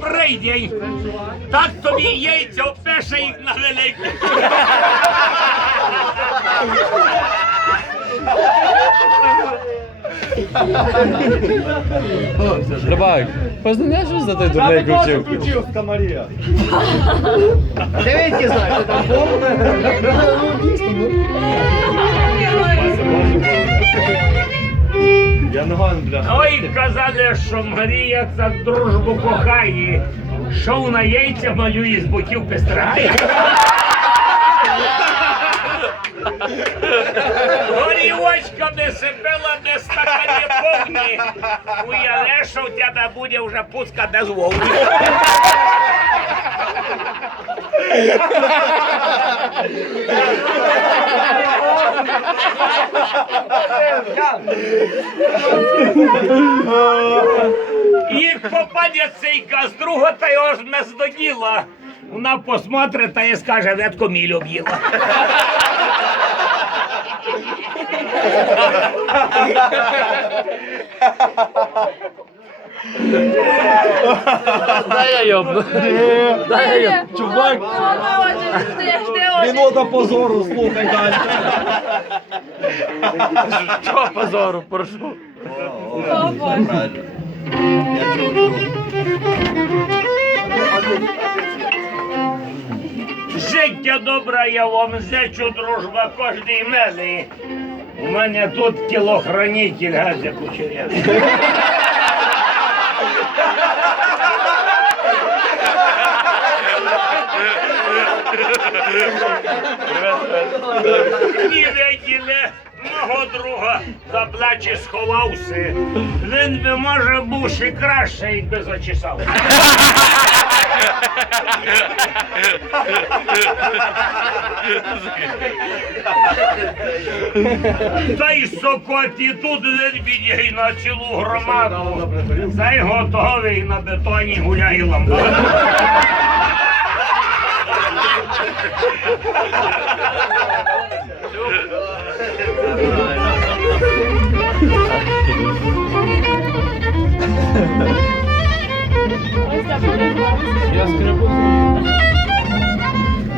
Добрий день. Так тобі яйця опеше їх на великі. Рибак, познання щось за той дурний ключів. Ключівська Марія. Дивіться, знаєте, там Я ноган, бля. Ой, казали, що Марія це дружбу кохає. Що вона яйця малює з боків пестрає. Горівочками сипила без стакані повні. Уяви, що в тебе буде вже пуска без вовни. І попаде цей з друга та його ж не здоділа. Вона посмотрить та і скаже, ветко міль об'їла. Дай я йобну. Дай я йобну. Чувак, Мінута позору, слухай далі. Що позору, прошу. Життя добра я вам зечу, дружба кожній мелі. У мене тут кілохранитель газя кучерявий. Ні виділи, мого друга за плечі сховався. Він би, може, був ще краще, якби зачесав. Та й сокоті тут він бігає на цілу громаду. Цей готовий на бетоні гуляє ламбаду.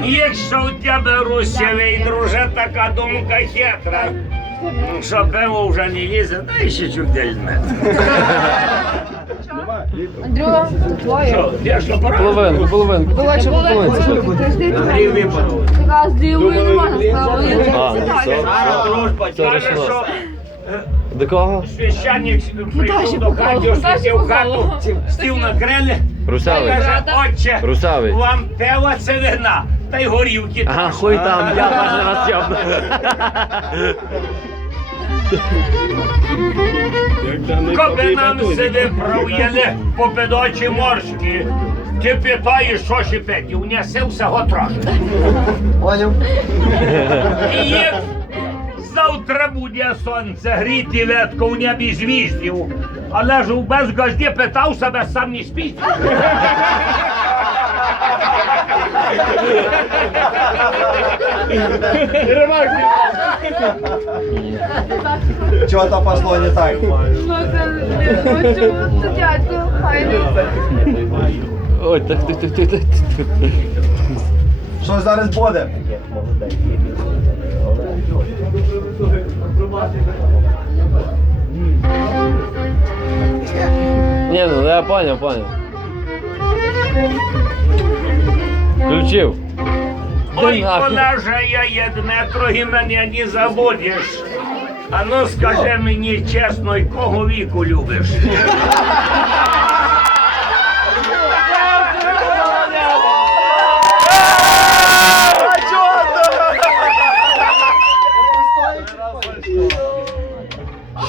Якщо у тебе русявий, друже, така думка хитра, що пиво вже не лізе, дай ще чудельне. Андрюха, твоє. Ж? Половинку, половинку. Половинку. Грів випадок. Така з лівою не можна ставити. А, все. До кого? священник прийшов до хати, освітив хату, поколо. стів на крелі, Русявий. каже, отче, Русявий. вам пива це вина, та й горівки. Ага, хуй там, я вас йобну. Коби нам сиди прав'яли по педочі морські, ти питаєш, що шипить, унесе всього трошки. Поняв? І як завтра буде сонце гріти ветко в небі звіздів, але ж у безгожді питав себе сам не спить. Чого то пошло не так? Ну, дядько, файно. Ой, так, так, так, так, так. Що зараз буде? Ні, ну я поняв, поняв. Включив. Ой, я є Дмитро, мене не забудеш. А ну скажи мені чесно, якого віку любиш?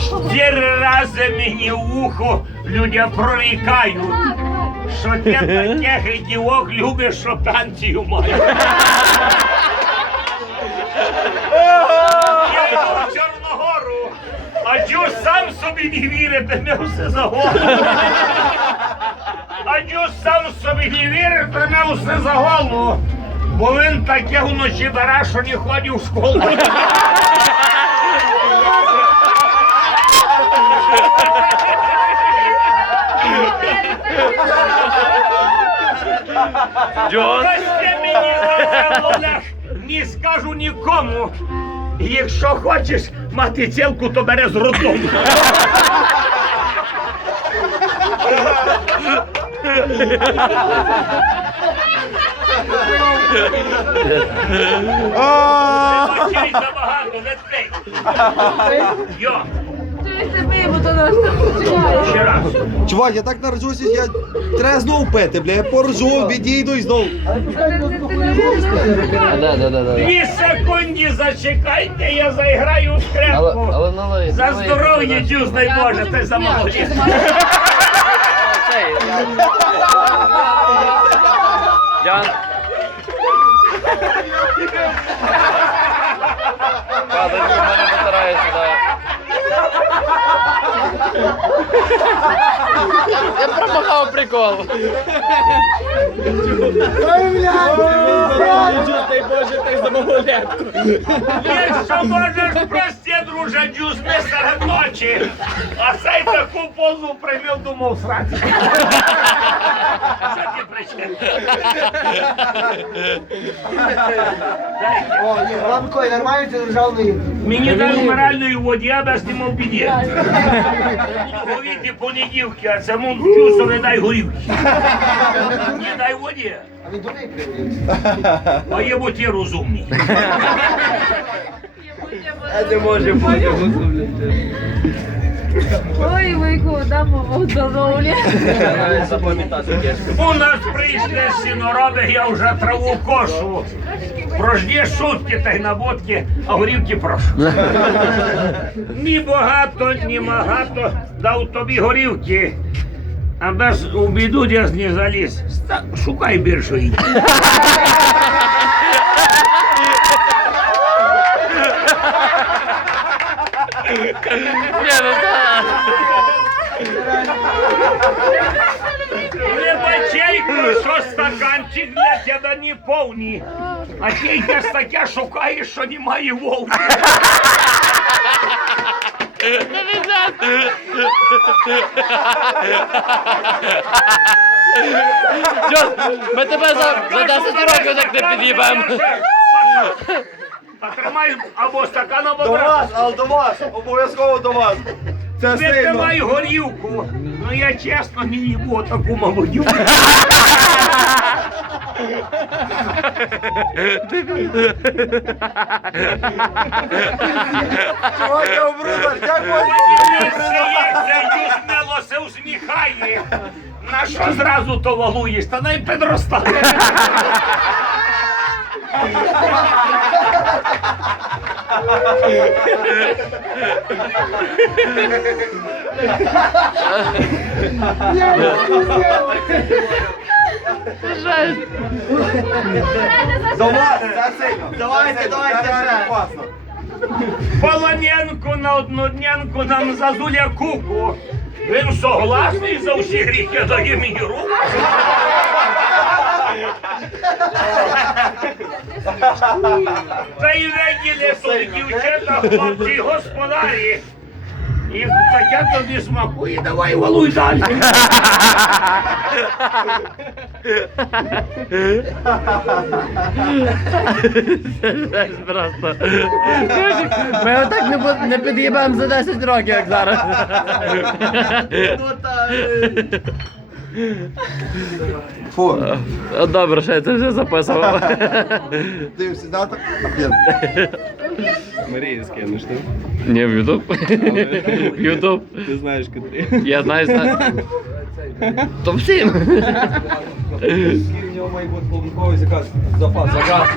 Чотири рази мені в ухо люди прорікають, що ти таких дівок любиш, що пенсію маєш. Я йду в Чорногору, а чого сам собі не вірити, ми все загону. А чого сам собі не вірити, ми все загону. Бо він таке вночі бере, що не ходив в школу. Джон. Прости мені Олег, не скажу нікому. Якщо хочеш мати цілку, то бере з роддому. Очей забагато, не. Йо, ще раз. Чувак, я так наржуся, я треба знову пити, бля, я поржу, відійду і знову. Да, да, да, да. Дві секунди зачекайте, я заіграю в Але, скрепку. але налий. За здоров'я, дюз, дай Боже, ти замолчиш. Ян. Падай, ти мене потираєшся, да. Я промахав прикол. Якщо можеш, прости, друже, дюз, не серед ночі. А цей таку позу привів, думав срати. Що ти причина? Ламко, нормально ти державний. Мені дали моральної воді, а без ним обіді. Говіті понеділки, а цьому дюсу не дай горівки. Не дай воді. А він дурний А є бо ті розумні. Не може бути. Ой, вийку, дамо здоров'я. У нас прийшли сінороби, я вже траву кошу. Прожді шутки та й наводки, а горівки прошу. Ні багато, ні багато дав тобі горівки. А без у біду я не заліз. Шукай більшої. Ні, ну так. Не бачейку, що стаканчик для тебе не повний. А тільки ж таке шукаєш, що немає вовки. Джон, ми тебе за, за 10 років так не під'їбемо. Потримай або стакан, або До брат. вас, але до вас, обов'язково до вас. Це сильно. Випивай горівку. Ну я чесно не їбу таку молодю. Чувак, я обру, як можна? Юж мило се усміхає. На що зразу то валуєш? Та най підростає. До вас, це сильно. Давайте, давайте, це класно. Полоненку на одноднянку нам зазуля куку. Він согласний за всі гріхи дає мені руку. Та й виділи тут дівчата, хлопці, господарі. І таке тобі смакує, давай валуй далі. Жесть просто. Ми отак не, бу- не під'їбаємо за 10 років, як зараз. Фу, О, Добре, що я це вже записував. ти всі дати? Ап'єн. Марії скинеш, ти? Ні, в Ютуб. В Ютуб. Ти знаєш, котрі. Я знаю, знаю. То всім. В нього має бути заказ запас. Заказ.